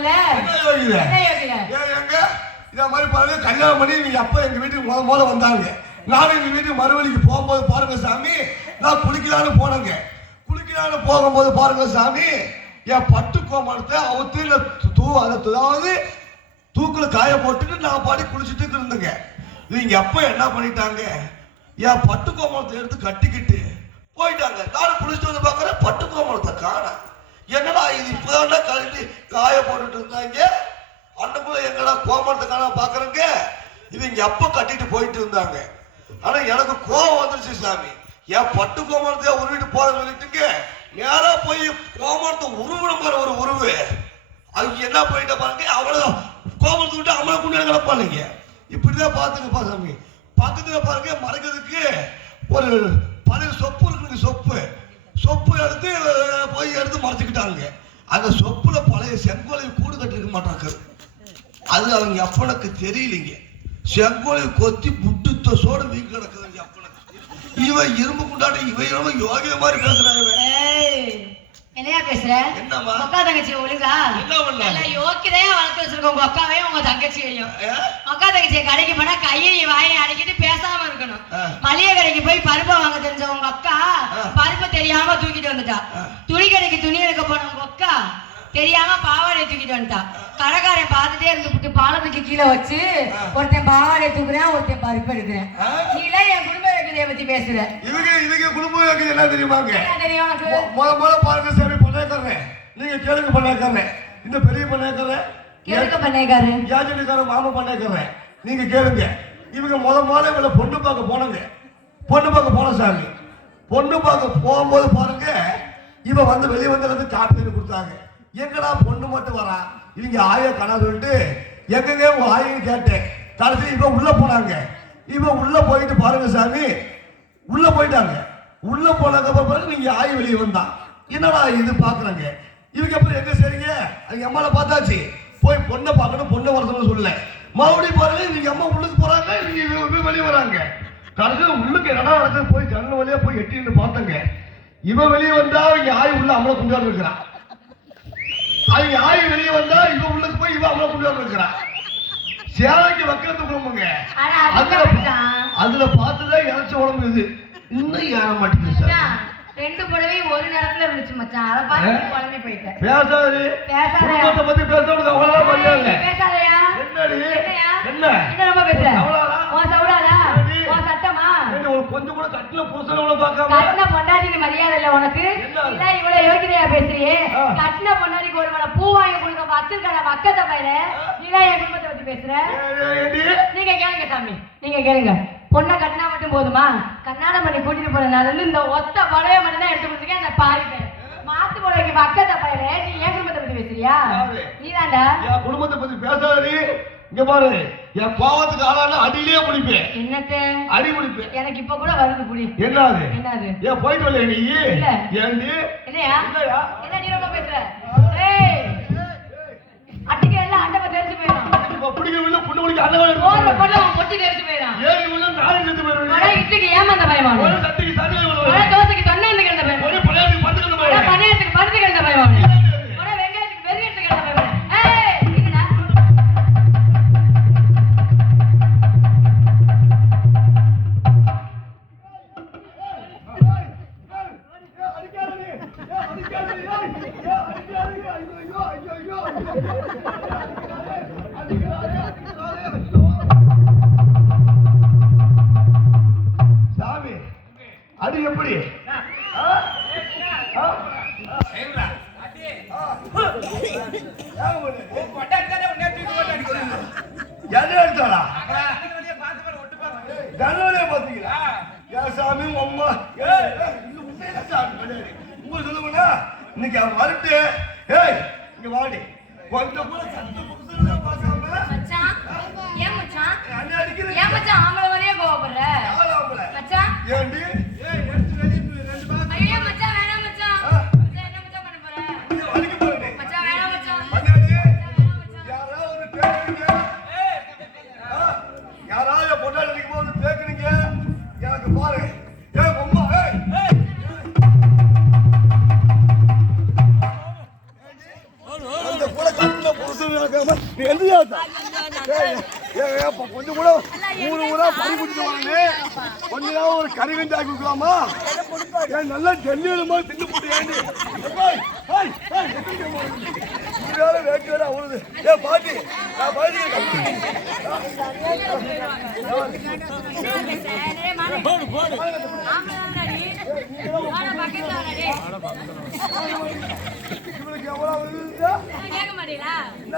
முதல்ல ஏன் எங்க? இத மாதிரி பாருங்க கல்யாணம் பண்ணி நீங்க அப்ப எங்க வீட்டுக்கு முத முத வந்தாங்க. நானும் எங்க வீட்டுக்கு மறுவழிக்கு போகும்போது பாருங்க சாமி நான் குளிக்கலான்னு போனேங்க. குளிக்கலான்னு போகும்போது பாருங்க சாமி என் பட்டு கோமணத்தை அவுத்துல தூ அதை அதாவது தூக்குல காய போட்டுட்டு நான் பாடி குளிச்சுட்டு இருந்தேங்க. இவங்க அப்ப என்ன பண்ணிட்டாங்க? என் பட்டு கோமணத்தை எடுத்து கட்டிக்கிட்டு போயிட்டாங்க நானும் குளிச்சுட்டு வந்து பார்க்கறேன் பட்டு கோமணத்தை காணோம் என்னடா இது இப்பதான் கழட்டி காய போட்டுட்டு இருந்தாங்க அன்னைக்குள்ள எங்கடா கோமணத்தை பாக்குறேங்க இவங்க இங்க கட்டிட்டு போயிட்டு இருந்தாங்க. ஆனா எனக்கு கோபம் வந்துருச்சு சாமி. என் பட்டு கோமணத்தை உருவிட்டு போற சொல்லிட்டுங்க நேரா போய் கோமரத்தை உருவின மாதிரி ஒரு உருவு. அவங்க என்ன பண்ணிட்ட பாருங்க அவ்வளவு கோமரத்தை விட்டு அம்மளை கொண்டு கிடப்பானுங்க இப்படிதான் பாத்துங்கப்பா சாமி. பக்கத்துல பாருங்க மறைக்கிறதுக்கு ஒரு பழைய சொப்பு இருக்குங்க சொப்பு. சொப்பு எடுத்து போய் எடுத்து மறைச்சிக்கிட்டாங்க. அந்த சொப்புல பழைய செங்கோலை கூடு கட்டிருக்க மாட்டாங்க. அது அவங்க அப்பனுக்கு தெரியலைங்க. செங்கோலை கொத்தி புட்டுத்தோட வீங்க கிடக்குதுங்க அப்பனுக்கு. இவன் இரும்பு குண்டாடி இவன் என்னமோ யோகிய மாதிரி பேசுறாங்க என்னையா பேசுற? என்னம்மா? அக்கா தங்கச்சி ஒழுங்கா? என்ன பண்ண நல்லா யோக்கியதையா வளர்த்து வச்சிருக்க உங்க அக்காவையும் உங்க தங்கச்சியையும்? அக்கா தங்கச்சி கடைக்கு போனா கையையும் வாயை அடிக்கிட்டு பேசாம இருக்கணும். மளிகை கடைக்கு போய் பருப்பை வாங்க தெரிஞ்ச உங்க அக்கா. பருப்பு தெரியாம தூக்கிட்டு வந்துட்டா. துணி கடைக்கு துணி எடுக்க போன உங்க அக்கா தெரியாம பாவாடை தூக்கிட்டு வந்துட்டா. கடைக்காரன் பார்த்துட்டே இருந்துட்டு பாலத்துக்கு கீழே வச்சு. ஒருத்தன் பாவாடை தூக்குறேன் ஒருத்தன் பருப்பு எடுக்கிறேன்? நீ எல்லாம் என் குடும்ப யோகிதைய பத்தி பேசுற. இவங்க இவங்க குடும்பம் யோகியம் என்ன தெரியும் உனக்கு? மொ- முத முத பாருங்க சரி பண்ணேக்கறேன் நீங்க கேளுங்க பண்ணேக்கறேன் இந்த பெரிய பண்ணேக்கறேன் கேளுக்க பண்ணேக்காரு யாஜனிக்காரன் மாமா பண்ணேக்கறேன் நீங்க கேளுங்க. இவங்க முத முதல்ல இவளை பொண்ணு பார்க்க போனாங்க. பொண்ணு பார்க்க போன சாமி. பொண்ணு பார்க்க போகும்போது பாருங்க இவ வந்து வெளியே வந்து காப்பி கொடுத்தாங்க. எங்கடா பொண்ணு மட்டும் வரா? இவங்க ஆய கணா சொல்லிட்டு எங்கங்க உங்க ஆயின்னு கேட்டேன். கடைசி இவ உள்ள போனாங்க. இவ உள்ள போயிட்டு பாருங்க சாமி. உள்ள போயிட்டாங்க. உள்ள போனதுக்கு அப்புறம் நீங்க ஆய் வெளியே வந்தான் என்னடா இது பாக்குறாங்க? இவங்க அப்புறம் எங்க சரிங்க? அவங்க அம்மால பார்த்தாச்சு. போய் பொண்ணை பார்க்கணும் பொண்ணை வரணும்னு சொல்லல. மறுபடியும் பாருங்க இவங்க அம்மா உள்ளுக்கு போறாங்க இவங்க இவ- வெளியே வராங்க. கடைசியில் உள்ளுக்கு என்னடா நடக்குது? போய் ஜன்னல் வழியா போய் எட்டின்னு பார்த்தங்க. இவன் வெளியே வந்தா அவங்க ஆய் உள்ள அம்மளை கொண்டாடு இருக்கிறான் அவங்க ஆய் வெளியே வந்தா இவ உள்ளுக்கு போய் இவ அம்மளை கொண்டாடு இருக்கிறான் சேலைக்கு வக்கிறது குடும்பங்க. அதுல. அதுல பார்த்துதான் இறைச்ச உடம்பு இது. இன்னும் ஏற மாட்டேங்குது சார்? ரெண்டு புடவையும் ஒரு நேரத்துல இருந்துச்சு மச்சான். அதை பார்த்து குழம்பி போயிட்டேன் பேசாது பேசாத. பத்தி பேசுறதுக்கு அவ்வளவு பண்ணாங்க பேசாதயா? என்னடி? என்னையா? என்ன? என்ன ரொம்ப பேசுற? சவுடாடா? உன் சவுடாதா ஒரு கொஞ்சம் கூட கட்டில புருஷனை கூட பார்க்காம? கட்டின பொண்டாட்டிக்கு மரியாதை இல்ல உனக்கு? இதான் இவ்வளவு யோகிதையா பேசுறியே. கட்டின பொண்டாட்டிக்கு ஒரு வேளை பூ வாங்கி கொடுக்க வச்சிருக்கல வக்கத்தை பயிர நீதான் என் குடும்பத்தை பத்தி பேசுற? நீங்க கேளுங்க சாமி நீங்க கேளுங்க. பொண்ணை கட்டினா மட்டும் போதுமா? கல்யாணம் பண்ணி கூட்டிட்டு போறதுனால இந்த ஒத்த புடவை மட்டும் தான் எடுத்து கொடுத்துருக்கேன் அந்த பாதி பேர். மாத்து புடவைக்கு வக்கத்தை பயிர நீ என் குடும்பத்தை பத்தி பேசுறியா? என் குடும்பத்தை பத்தி பேசாதடி. இங்க பாரு என் கோவத்துக்கு ஆளான அடியிலேயே முடிப்பேன் என்னத்த? அடி முடிப்பேன் எனக்கு இப்ப கூட வருது புடி என்னது? என்னது? ஏன் போயிட்டு வரல நீ? இல்ல. ஏண்டி? இல்லையா? இல்லையா? என்ன நீ ரொம்ப பேசுற? ஏய்! அட்டிக்கு எல்லாம் அண்டை தெரிஞ்சு போயிடும். இப்ப பிடிக்கவில்லை புண்ணு முடிக்க அந்த வேலை ஓடுற எடுத்து பொண்ணு அவன் பொட்டி தெரிஞ்சு போயிடும். ஏமாந்த ஒரு விழுவேன். தோசைக்கு தொண்ணூறு இன்னைக்கு அவன் வரட்டு. ஏய் இங்க வாடி. கொஞ்சம் கூட சத்த புதுசுல மச்சான் ஏன் மச்சான்? அண்ணன் அடிக்கிறேன் ஏன் மச்சான் ஆம்பளை மாதிரியே கோவப்படுற? ஆம்பளை? மச்சான்? ஏண்டி? கொஞ்சம் கூட ஊரு ஊரா பறி குடிச்சு வாங்க. கொஞ்ச நேரம் ஒரு கறி ஆக்கி கொடுக்கலாமா? ஏன் நல்லா டெல்லியில மாதிரி தின்னு போட்டு ஏண்டி? வேற வேட்டு வேற அவ்வளவு. ஏ பாட்டி நான் பாட்டி இவளுக்கு எவ்வளவு இருந்தா கேட்க மாட்டீங்களா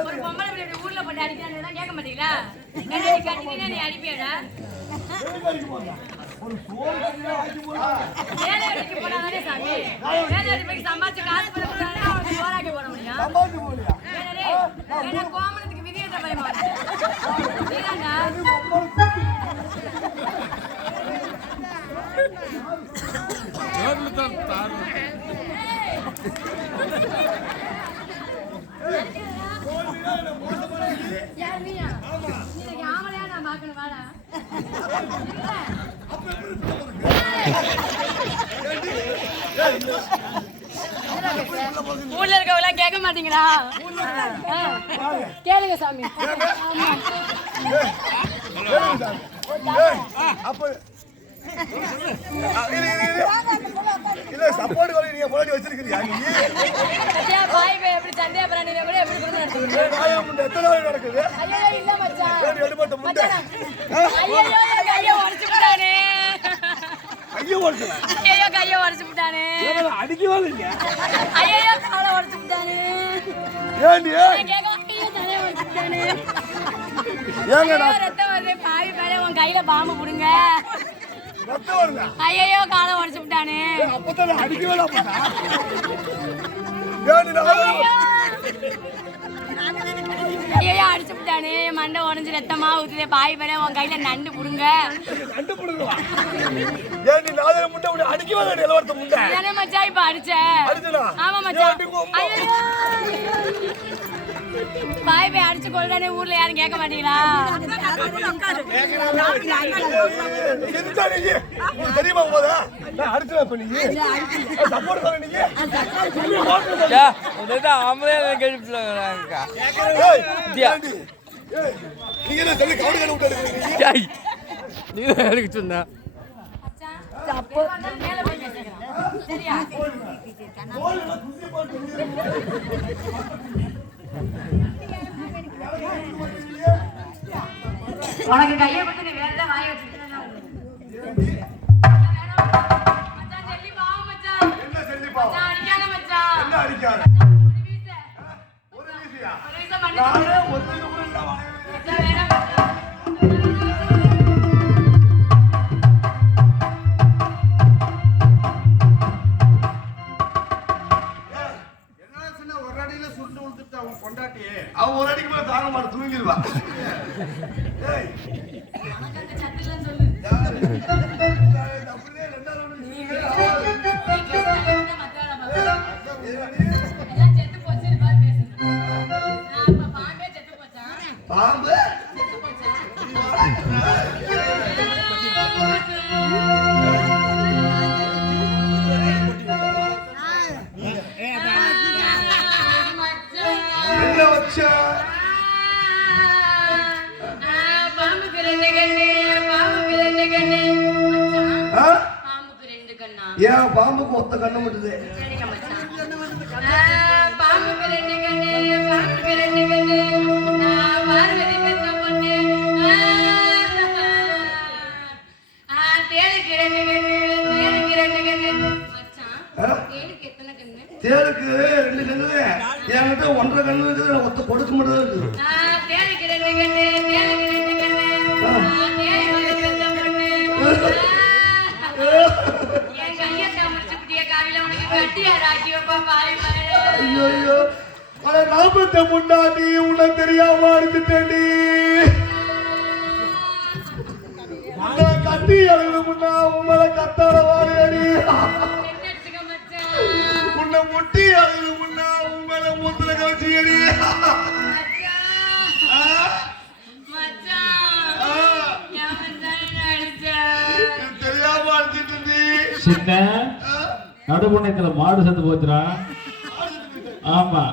ஒரு பொம்பளை பிள்ளை ஊர்ல போட்டு அடிக்கிறான்னு கேட்க மாட்டீங்களா? கட்டிக்கிட்டா நீ அடிப்பியாடா? சம்பாதிச்சு காசு போட முடியும்? பயமா ஊர்ல இருக்கவெல்லாம் கேட்க மாட்டீங்களா கேளுங்க சாமி அப்ப இல்ல சப்போர்ட் வரை நீங்க நீ பத்தியா, பாய் பையன் எப்படி சண்டையா நீ கூட எப்படி முண்டை எத்தனை நாள் நடக்குது? ஐயோ, இல்ல மச்சான். ஏடி எடுபட்ட முண்டை. ஐயோ, உடைச்சு விட்டானே. ஐயோ ஒருத்தன் ஐயோ, கையை உடைச்சு விட்டானே. அடிக்கவே ஐயோ, காலை உடைச்சு விட்டானே. தலையை உடைச்சு விட்டானே. ஏங்க ரத்தம் வருது, பாவி மேல உன் கையில பாம்பு புடுங்க. ஐயோ காலை உடைச்சு விட்டானே. அப்பதான் அடிக்கவே ஐயோ. அடிச்சு விட்டானே. மண்டை உடஞ்சு ரத்தமா ஊத்துதே. பாய் மேல உன் கையில நண்டு புடுங்க. நாதர முண்டை உன்னை அடிக்கவே இல்லை நிலவரத்த முண்டை தானே மச்சான் இப்ப அடிச்ச? ஆமா அம்மா? ஐயோ பாய் போய் அடிச்சு கொள்றானே ஊர்ல யாரும் கேட்க மாட்டீங்களா? தெரியுமா போத நீங்க சொன்ன. சரியா? உனக்கு கையை கொடுத்து நீ ஏதாவது வாங்கி மச்சான் அடிக்காத மச்சான். என்ன அடிக்காத? ஒரு வீச ஒரு வீசியா ஒரு வீச ஏன் பாம்புக்கு ஒத்த கண்ணு மட்டுது? பாம்புக்கு ரெண்டு கண்ணு பாம்புக்கு ரெண்டு கண்ணு. தேருக்கு ரெண்டு கண்ணு என்கிட்ட ஒன்றரை கண்ணு இருக்குது. ஐயோ. ஐயோ அட நாற்பத்த முன்னாடி உன்னை தெரியாம அடிச்சுட்டேன்டி. உன்னை கட்டி அழுது முன்னா உங்களை கத்தாட மச்சான் உன்னை முட்டி அழுது முன்னா உங்களை முத்துல அடிச்சுட்டு சின்ன நடுமுனைத்துல மாடு செத்து போச்சுடா. ஆமா.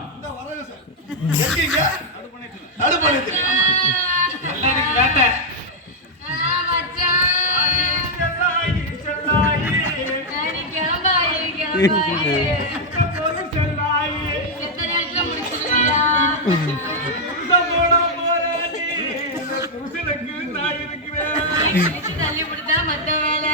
தள்ளி விட்டுட்டா மத்த வேலை.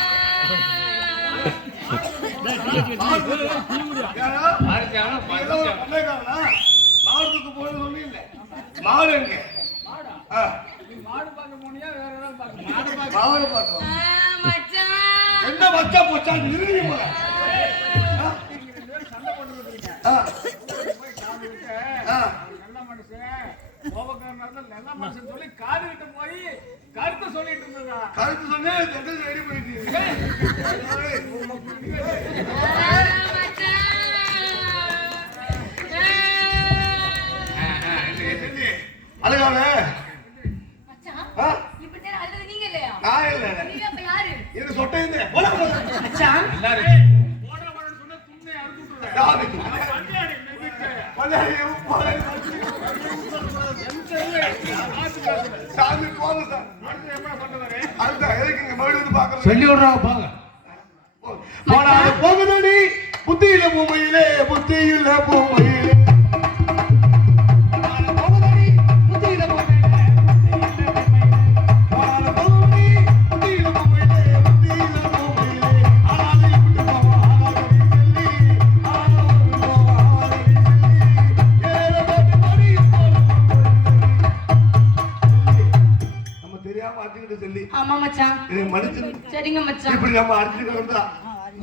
ஏய், எத்தனை நாள் நடக்கு? ஏன்னா, நீ ஏதோ ஒரு பண்ணைக்காரனா? மாடுக்கு போகணும்னு சொன்னீல்ல? மாடு எங்க? என்ன வச்சா போச்சா நிறுத்தி போற ஆ. ஆ. கருத்து சொன்னே எந்த ரெடி பண்ணிட்டீங்க ஆ, மச்சான். அழகான மச்சான், ஆ? இப்படி நேரம் அழுதது நீங்க இல்லையா? நான் இல்ல. நீங்க அப்ப யாரு? இது சொட்டை இந்த போடா, போடா. மச்சான், யாரு? பல்லாரி, பல்லாரி. சாமி போங்க சார் அதுதான் எதுக்கு இங்க மறுபடியும் வந்து பார்க்கறது? சொல்லி விடுறா பாங்க போடா, போகுதடி புத்தியில பூமையிலே புத்தியில பூமை ஆமா மச்சான். இதை மன்னிச்சு சரிங்க மச்சான். இப்படி நம்ம அடிச்சுட்டு வந்தா.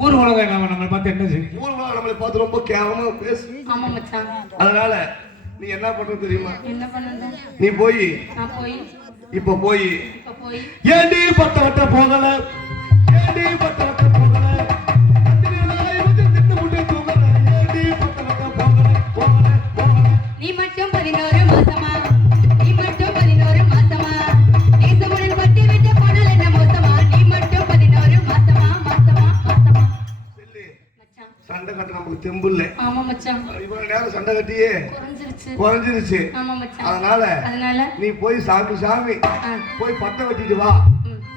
ஊர் உலகம் நம்ம நம்மளை பார்த்து என்ன செய்யும் ஊர் உலகம் நம்மளை பார்த்து ரொம்ப கேவலமா பேசு. ஆமா மச்சான். அதனால நீ என்ன பண்றது தெரியுமா? என்ன பண்ணுது நீ போய். நான் போய். இப்ப போய். இப்ப போய். ஏண்டி பத்த வட்ட போகல? கட்டியே குறைஞ்சிருச்சு. குறைஞ்சிருச்சு. ஆமா மச்சான். அதனால அதனால? நீ போய் சாமி சாமி போய் பத்த வெட்டிட்டு வா.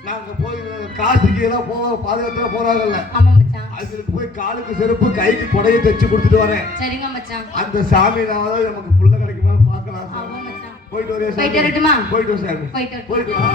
நாங்க போய் காசுக்கு எல்லாம் போவோம் பாதுகாத்துல போறாங்கல்ல. ஆமா மச்சான். அதுக்கு போய் காலுக்கு செருப்பு கைக்கு கொடையை தைச்சு கொடுத்துட்டு வரேன். சரிங்க மச்சான். அந்த சாமி நான் நமக்கு புள்ள கிடைக்குமா பார்க்கலாம் ஆமா சாமி. மச்சான். போயிட்டு வரேன் போயிட்டு வரட்டுமா? போயிட்டு வா சாமி. போயிட்டு வரட்டும். போயிட்டு வா.